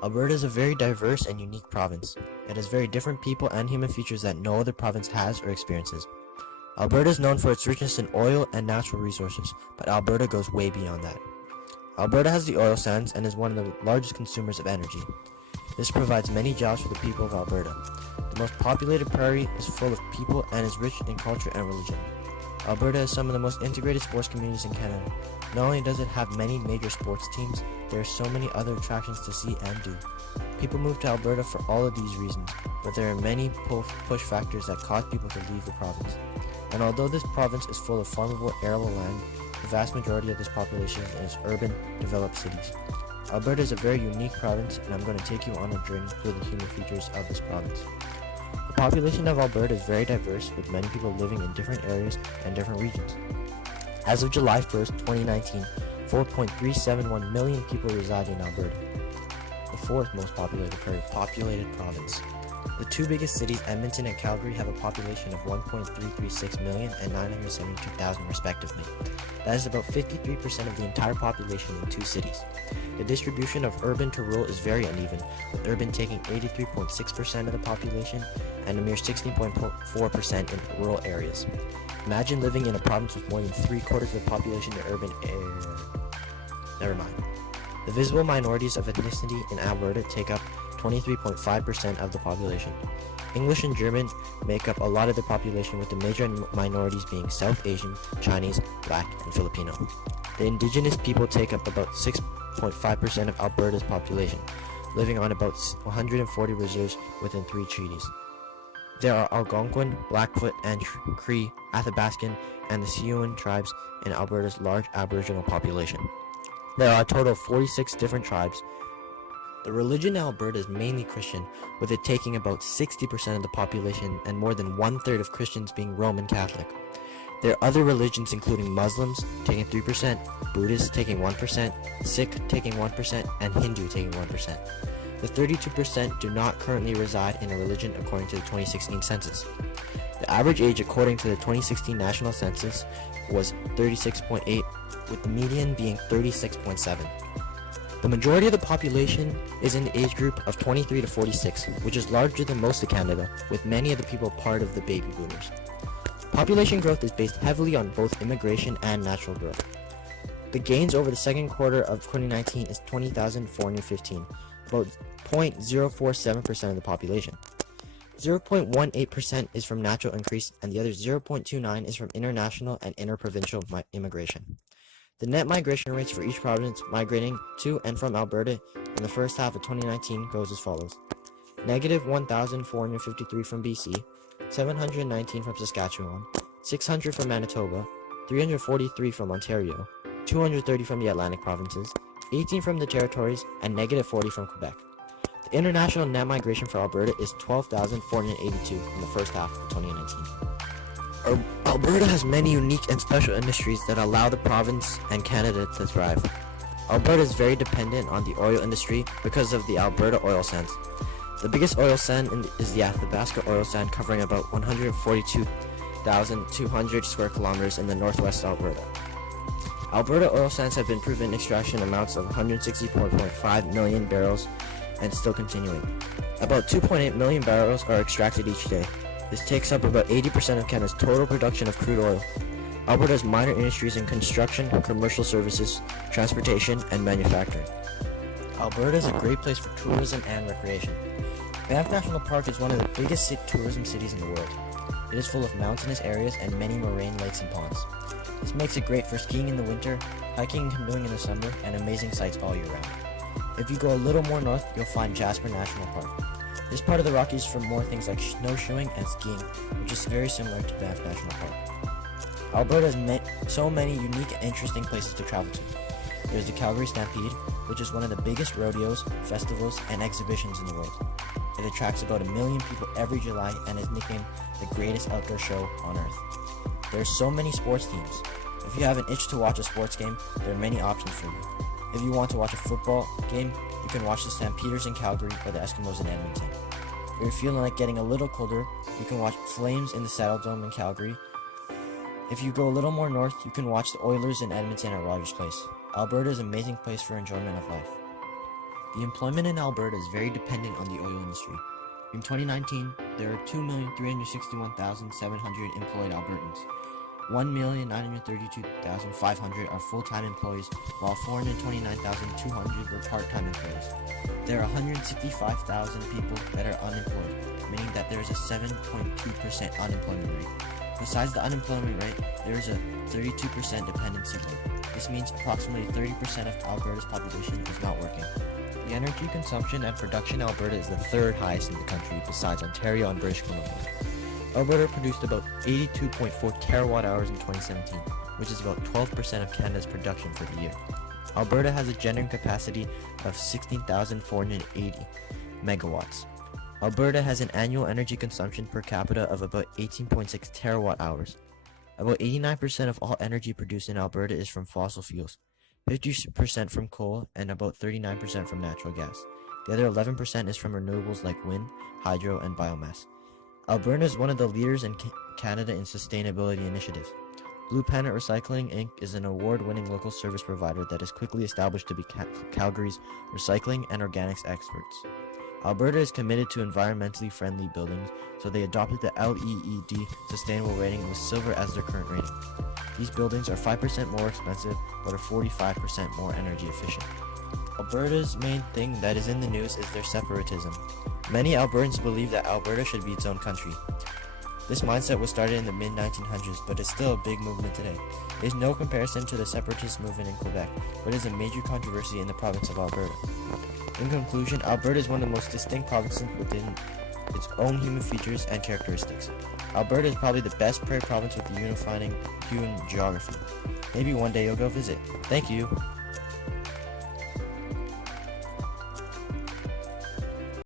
Alberta is a very diverse and unique province. It has very different people and human features that no other province has or experiences. Alberta is known for its richness in oil and natural resources, but Alberta goes way beyond that. Alberta has the oil sands and is one of the largest consumers of energy. This provides many jobs for the people of Alberta. The most populated prairie is full of people and is rich in culture and religion. Alberta has some of the most integrated sports communities in Canada. Not only does it have many major sports teams, there are so many other attractions to see and do. People move to Alberta for all of these reasons, but there are many push factors that cause people to leave the province. And although this province is full of farmable, arable land, the vast majority of this population is urban, developed cities. Alberta is a very unique province, and I'm going to take you on a journey through the human features of this province. The population of Alberta is very diverse, with many people living in different areas and different regions. As of July 1st, 2019, 4.371 million people reside in Alberta, the fourth most populated province. The two biggest cities, Edmonton and Calgary, have a population of 1.336 million and 972,000 respectively. That is about 53% of the entire population in two cities. The distribution of urban to rural is very uneven, with urban taking 83.6% of the population and a mere 16.4% in rural areas. Imagine living in a province with more than 3/4 of the population in urban areas. Never mind. The visible minorities of ethnicity in Alberta take up 23.5% of the population. English and German make up a lot of the population, with the major minorities being South Asian, Chinese, Black, and Filipino. The indigenous people take up about 6.5% of Alberta's population, living on about 140 reserves within 3 treaties. There are Algonquin, Blackfoot, and Cree, Athabascan, and the Siouan tribes in Alberta's large Aboriginal population. There are a total of 46 different tribes. The religion in Alberta is mainly Christian, with it taking about 60% of the population and more than 1/3 of Christians being Roman Catholic. There are other religions including Muslims taking 3%, Buddhists taking 1%, Sikh taking 1%, and Hindu taking 1%. The 32% do not currently reside in a religion according to the 2016 census. The average age according to the 2016 national census was 36.8, with the median being 36.7. The majority of the population is in the age group of 23 to 46, which is larger than most of Canada, with many of the people part of the baby boomers. Population growth is based heavily on both immigration and natural growth. The gains over the second quarter of 2019 is 20,415, about 0.047% of the population. 0.18% is from natural increase, and the other 0.29% is from international and interprovincial immigration. The net migration rates for each province migrating to and from Alberta in the first half of 2019 goes as follows. Negative 1,453 from BC, 719 from Saskatchewan, 600 from Manitoba, 343 from Ontario, 230 from the Atlantic provinces, 18 from the territories, and negative 40 from Quebec. The international net migration for Alberta is 12,482 in the first half of 2019. Alberta has many unique and special industries that allow the province and Canada to thrive. Alberta is very dependent on the oil industry because of the Alberta oil sands. The biggest oil sand is the Athabasca oil sand, covering about 142,200 square kilometers in the northwest Alberta. Alberta oil sands have been proven extraction amounts of 164.5 million barrels and still continuing. About 2.8 million barrels are extracted each day. This takes up about 80% of Canada's total production of crude oil. Alberta has minor industries in construction, commercial services, transportation, and manufacturing. Alberta is a great place for tourism and recreation. Banff National Park is one of the biggest tourism cities in the world. It is full of mountainous areas and many moraine lakes and ponds. This makes it great for skiing in the winter, hiking and canoeing in the summer, and amazing sights all year round. If you go a little more north, you'll find Jasper National Park. This part of the Rockies for more things like snowshoeing and skiing, which is very similar to Banff National Park. Alberta has so many unique and interesting places to travel to. There's the Calgary Stampede, which is one of the biggest rodeos, festivals, and exhibitions in the world. It attracts about 1 million people every July and is nicknamed the greatest outdoor show on earth. There are so many sports teams. If you have an itch to watch a sports game, there are many options for you. If you want to watch a football game, you can watch the Stampeders in Calgary or the Eskimos in Edmonton. If you're feeling like getting a little colder, you can watch Flames in the Saddle Dome in Calgary. If you go a little more north, you can watch the Oilers in Edmonton at Rogers Place. Alberta is an amazing place for enjoyment of life. The employment in Alberta is very dependent on the oil industry. In 2019, there are 2,361,700 employed Albertans. 1,932,500 are full-time employees, while 429,200 were part-time employees. There are 165,000 people that are unemployed, meaning that there is a 7.2% unemployment rate. Besides the unemployment rate, there is a 32% dependency rate. This means approximately 30% of Alberta's population is not working. The energy consumption and production in Alberta is the third highest in the country, besides Ontario and British Columbia. Alberta produced about 82.4 terawatt hours in 2017, which is about 12% of Canada's production for the year. Alberta has a generating capacity of 16,480 megawatts. Alberta has an annual energy consumption per capita of about 18.6 terawatt hours. About 89% of all energy produced in Alberta is from fossil fuels, 50% from coal, and about 39% from natural gas. The other 11% is from renewables like wind, hydro, and biomass. Alberta is one of the leaders in Canada in sustainability initiatives. Blue Planet Recycling Inc. is an award-winning local service provider that is quickly established to be Calgary's recycling and organics experts. Alberta is committed to environmentally friendly buildings, so they adopted the LEED sustainable rating with silver as their current rating. These buildings are 5% more expensive, but are 45% more energy efficient. Alberta's main thing that is in the news is their separatism. Many Albertans believe that Alberta should be its own country. This mindset was started in the mid-1900s, but is still a big movement today. It is no comparison to the separatist movement in Quebec, but is a major controversy in the province of Alberta. In conclusion, Alberta is one of the most distinct provinces within its own human features and characteristics. Alberta is probably the best prairie province with a unifying hue and geography. Maybe one day you'll go visit. Thank you.